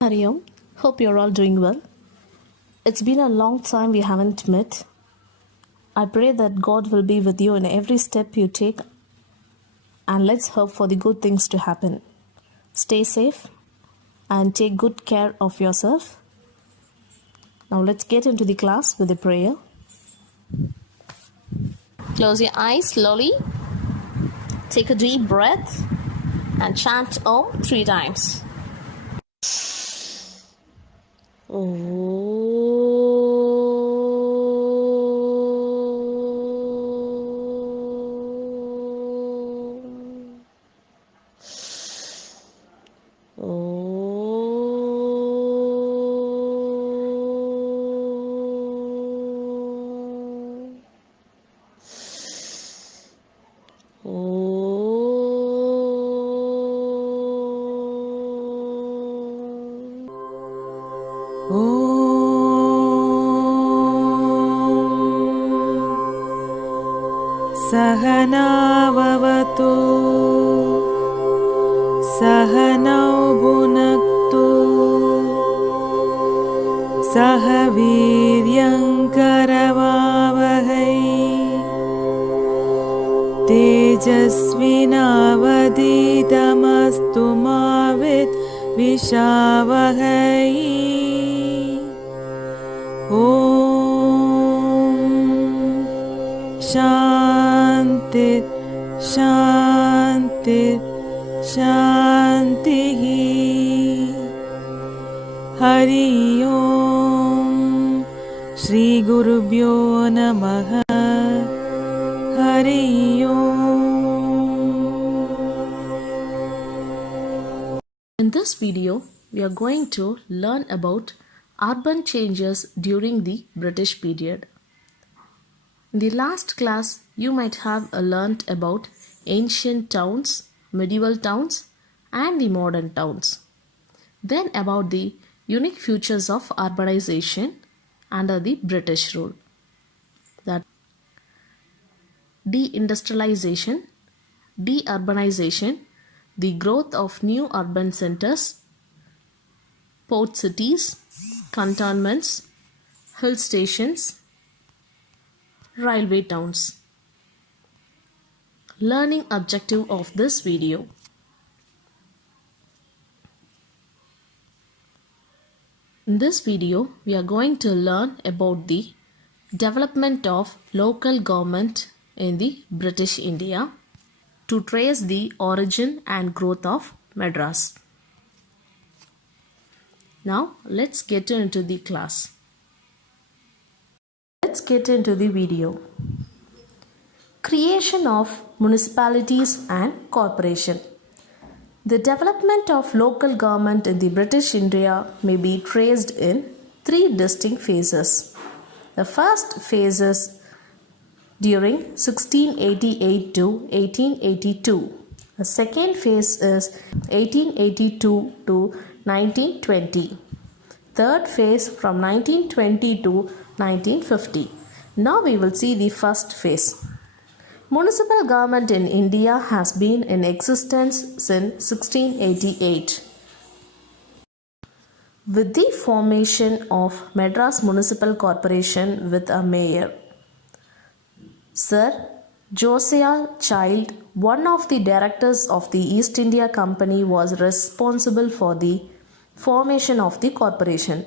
Hariom, hope you're all doing well. It's been a long time we haven't met. I pray that God will be with you in every step you take, and let's hope for the good things to happen. Stay safe and take good care of yourself. Now let's get into the class with a prayer. Close your eyes slowly. Take a deep breath and chant Om 3 times. सहनाववतु सहनौ भुनक्तु सह वीर्यङ्करवावहै तेजस्विनावधीतमस्तु मा विद्विषावहै ॐ शान्ति शान्ति शान्तिः हरि ओम् श्रीगुरुभ्यो नमः हरि ओम्. In this video, we are going to learn about urban changes during the British period. In the last class, you might have learnt about ancient towns, medieval towns, and the modern towns. Then about the unique features of urbanization under the British rule. That deindustrialization, deurbanization, the growth of new urban centers, port cities, cantonments, hill stations, railway towns. Learning objective of this video. In this video, we are going to learn about the development of local government in the British India to trace the origin and growth of Madras. Now, let's get into the class. Let's get into the video. Creation of municipalities and corporation. The development of local government in the British India may be traced in three distinct phases. The first phase is during 1688 to 1882. The second phase is 1882 to 1920. Third phase from 1920 to 1950. Now we will see the first phase. Municipal government in India has been in existence since 1688. With the formation of Madras Municipal Corporation with a mayor, Sir Josiah Child, one of the directors of the East India Company, was responsible for the formation of the corporation.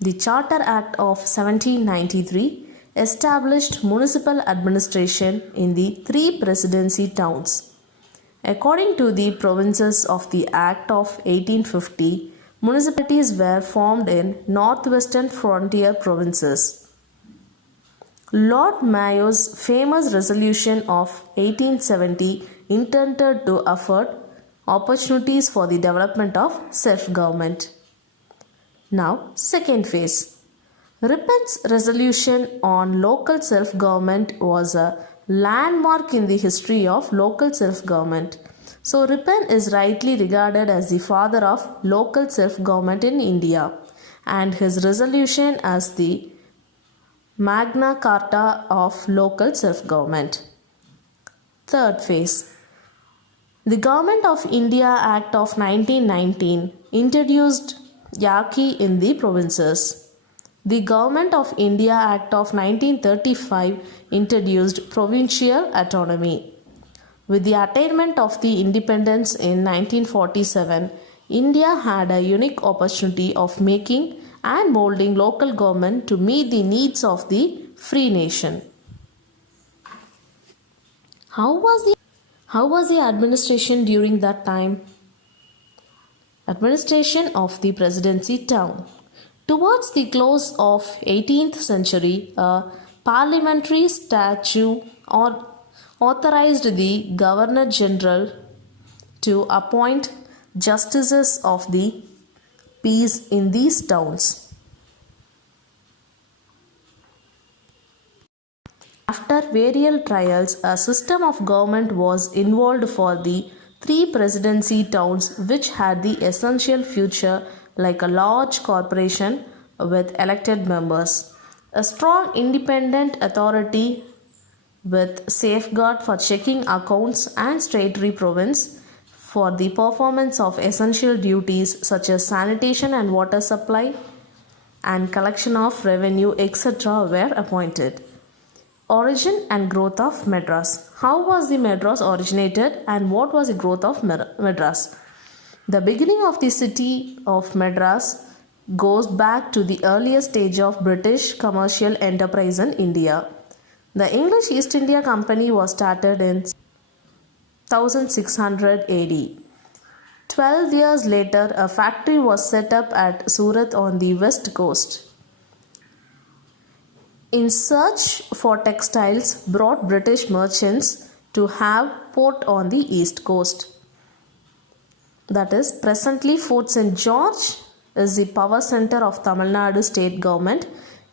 The Charter Act of 1793 established municipal administration in the three presidency towns. According to the provisions of the Act of 1850, municipalities were formed in northwestern frontier provinces. Lord Mayo's famous resolution of 1870 intended to afford opportunities for the development of self-government. Now, second phase. Ripon's resolution on local self-government was a landmark in the history of local self-government. So Ripon is rightly regarded as the father of local self-government in India, and his resolution as the Magna Carta of local self-government. Third phase. The Government of India Act of 1919 introduced Yaqui in the provinces. The Government of India Act of 1935 introduced provincial autonomy. With the attainment of the independence in 1947, India had a unique opportunity of making and molding local government to meet the needs of the free nation. How was the administration during that time? Administration of the presidency town. Towards the close of 18th century, a parliamentary statute authorized the Governor General to appoint justices of the peace in these towns. After various trials, a system of government was involved for the three presidency towns which had the essential future like a large corporation with elected members. A strong independent authority with safeguard for checking accounts and statutory province for the performance of essential duties such as sanitation and water supply and collection of revenue etc. were appointed. Origin and growth of Madras. How was the Madras originated and what was the growth of Madras? The beginning of the city of Madras goes back to the earliest stage of British commercial enterprise in India. The English East India Company was started in 1600 AD. 12 years later, a factory was set up at Surat on the west coast. In search for textiles brought British merchants to have port on the east coast. That is, presently Fort St. George is the power center of Tamil Nadu state government,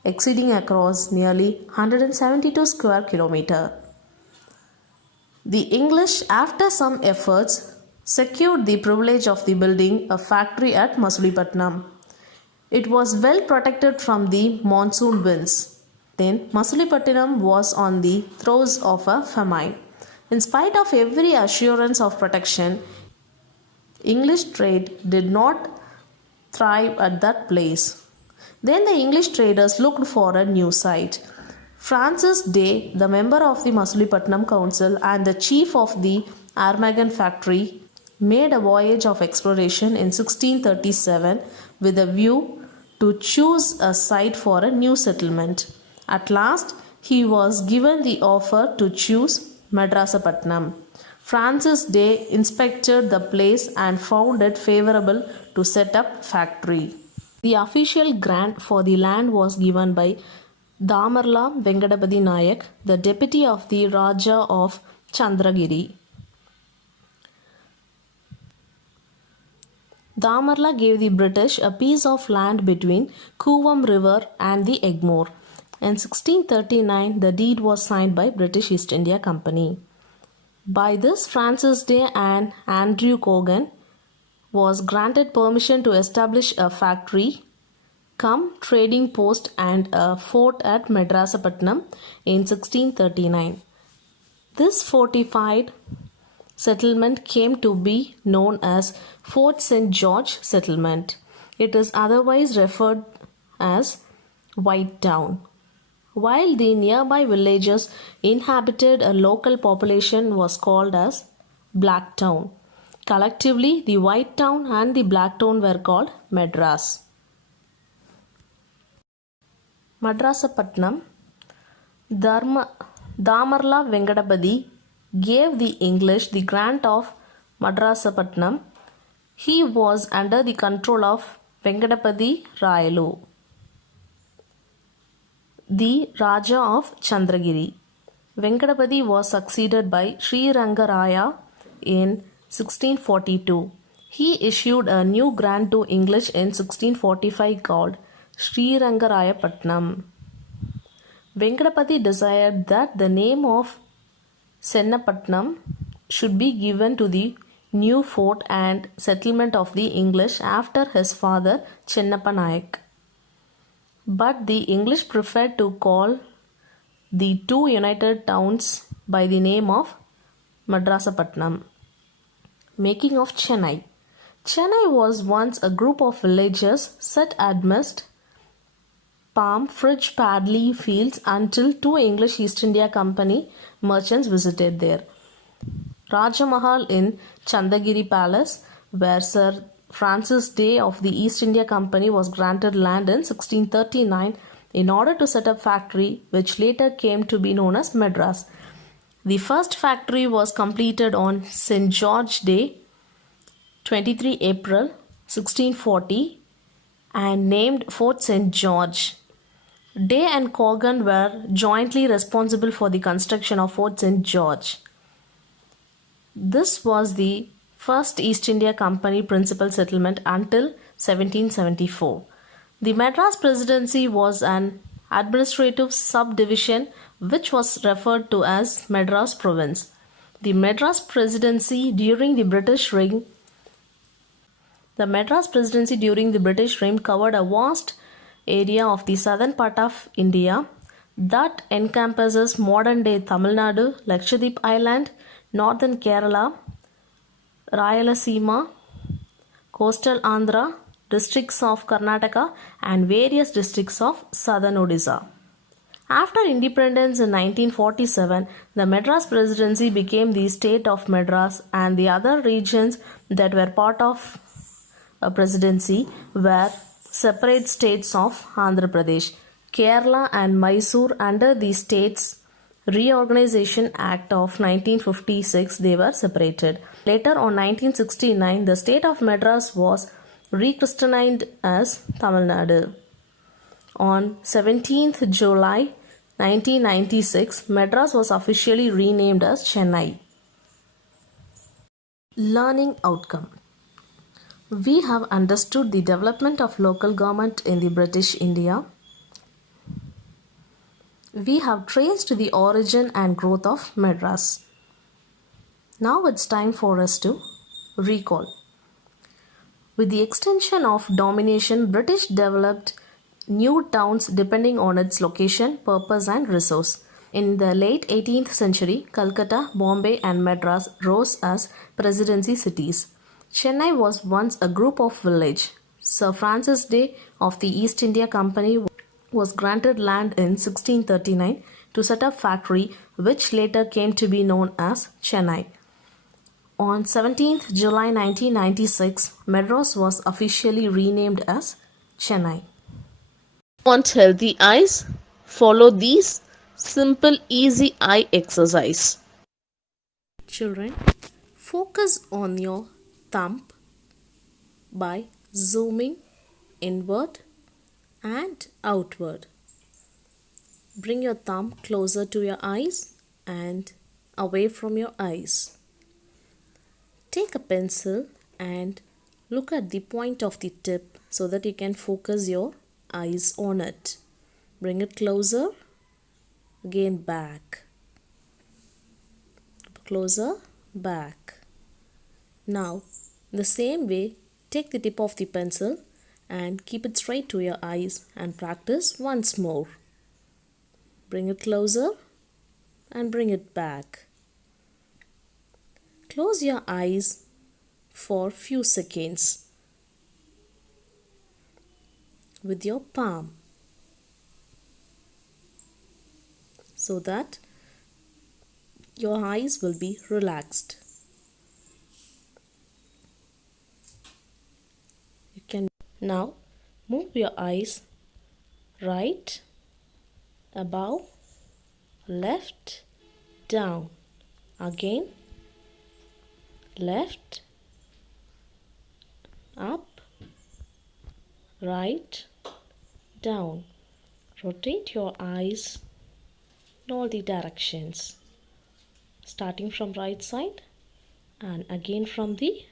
exceeding across nearly 172 square kilometer. The English, after some efforts, secured the privilege of the building a factory at Masulipatinam. It was well protected from the monsoon winds. Then Masulipatinam was on the throes of a famine. In spite of every assurance of protection, English trade did not thrive at that place. Then the English traders looked for a new site. Francis Day, the member of the Masulipatinam Council and the chief of the Armagan factory, made a voyage of exploration in 1637 with a view to choose a site for a new settlement. At last, he was given the offer to choose Madrasapatnam. Francis Day inspected the place and found it favorable to set up factory. The official grant for the land was given by Damarla Venkadapati Nayak, the deputy of the Raja of Chandragiri. Damarla gave the British a piece of land between Kuvam River and the Egmore. In 1639, the deed was signed by British East India Company. By this, Francis Day and Andrew Cogan was granted permission to establish a factory, trading post and a fort at Madrasapatnam in 1639. This fortified settlement came to be known as Fort St. George Settlement. It is otherwise referred as White Town. While the nearby villages inhabited, a local population was called as Black Town. Collectively, the White Town and the Black Town were called Madras. Madrasapatnam. Damarla Venkadapati gave the English the grant of Madrasapatnam. He was under the control of Venkadapati Rayalu, the Raja of Chandragiri. Venkadapati was succeeded by Sri Rangaraya in 1642. He issued a new grant to English in 1645 called Sri Rangaraya Patnam. Venkadapati desired that the name of Sennapatnam should be given to the new fort and settlement of the English after his father Chennappa Nayak. But the English preferred to call the two united towns by the name of Madrasapatnam, making of Chennai. Chennai was once a group of villages set amidst palm fridge padley fields until two English East India Company merchants visited there. Rajamahal in Chandagiri Palace, where Sir Francis Day of the East India Company was granted land in 1639 in order to set up factory which later came to be known as Madras. The first factory was completed on St. George Day, 23 April 1640 and named Fort St. George. Day and Corgan were jointly responsible for the construction of Fort St. George. This was the first East India Company principal settlement until 1774. The Madras Presidency was an administrative subdivision which was referred to as Madras Province. The Madras Presidency during the British reign covered a vast area of the southern part of India that encompasses modern-day Tamil Nadu, Lakshadweep Island, northern Kerala, Rayalaseema, coastal Andhra, districts of Karnataka and various districts of southern Odisha. After independence in 1947, the Madras Presidency became the state of Madras and the other regions that were part of a presidency were separate states of Andhra Pradesh, Kerala and Mysore. Under the States Reorganization Act of 1956 they were separated. Later on 1969 the state of Madras was rechristened as Tamil Nadu. On 17th July 1996 Madras was officially renamed as Chennai. Learning outcome. We have understood the development of local government in the British India. We have traced the origin and growth of Madras. Now it's time for us to recall. With the extension of domination, British developed new towns depending on its location, purpose and resource. In the late 18th century, Calcutta, Bombay and Madras rose as presidency cities. Chennai was once a group of villages. Sir Francis Day of the East India Company was granted land in 1639 to set up factory which later came to be known as Chennai. On 17th July 1996, Madras was officially renamed as Chennai. Want healthy eyes? Follow these simple easy eye exercise. Children, focus on your thumb by zooming inward and outward. Bring your thumb closer to your eyes and away from your eyes. Take a pencil and look at the point of the tip so that you can focus your eyes on it. Bring it closer, again back, closer, back. Now, in the same way, take the tip of the pencil and keep it straight to your eyes and practice once more. Bring it closer and bring it back. Close your eyes for few seconds with your palm so that your eyes will be relaxed. You can now move your eyes right, above, left, down. Again, left, up, right, down. Rotate your eyes in all the directions, starting from right side and again from the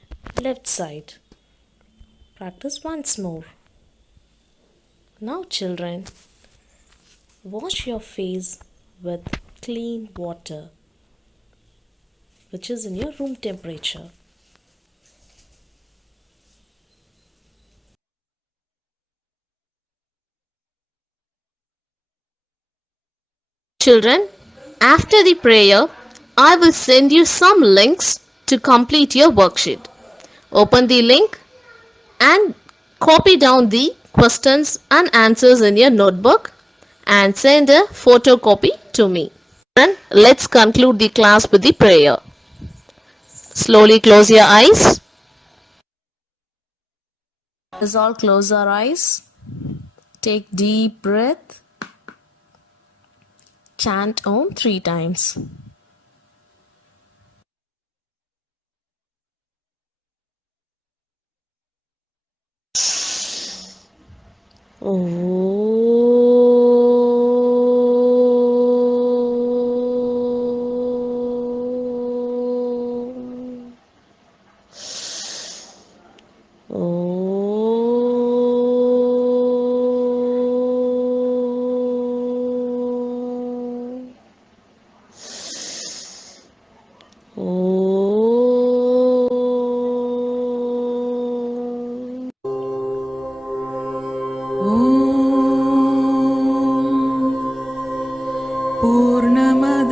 left side. Practice once more. Now children, wash your face with clean water which is in your room temperature. Children, after the prayer, I will send you some links to complete your worksheet. Open the link and copy down the questions and answers in your notebook and send a photocopy to me. And let's conclude the class with the prayer. Slowly close your eyes. Let's all close our eyes. Take deep breath. Chant Om 3 times. पूर्णमद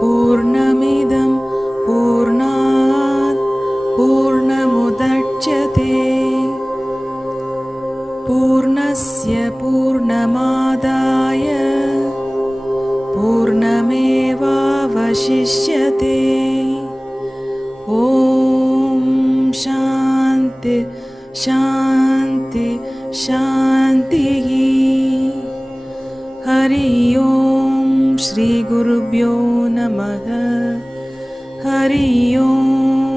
पूर्णमिदं पूर्णात् पूर्णमुदच्यते पूर्णस्य पूर्णमादाय पूर्णमेवावशिष्यते ॐ शान्ति शान्ति शान्तिः हरि ओम श्री गुरुभ्यो नमः हरि ओम।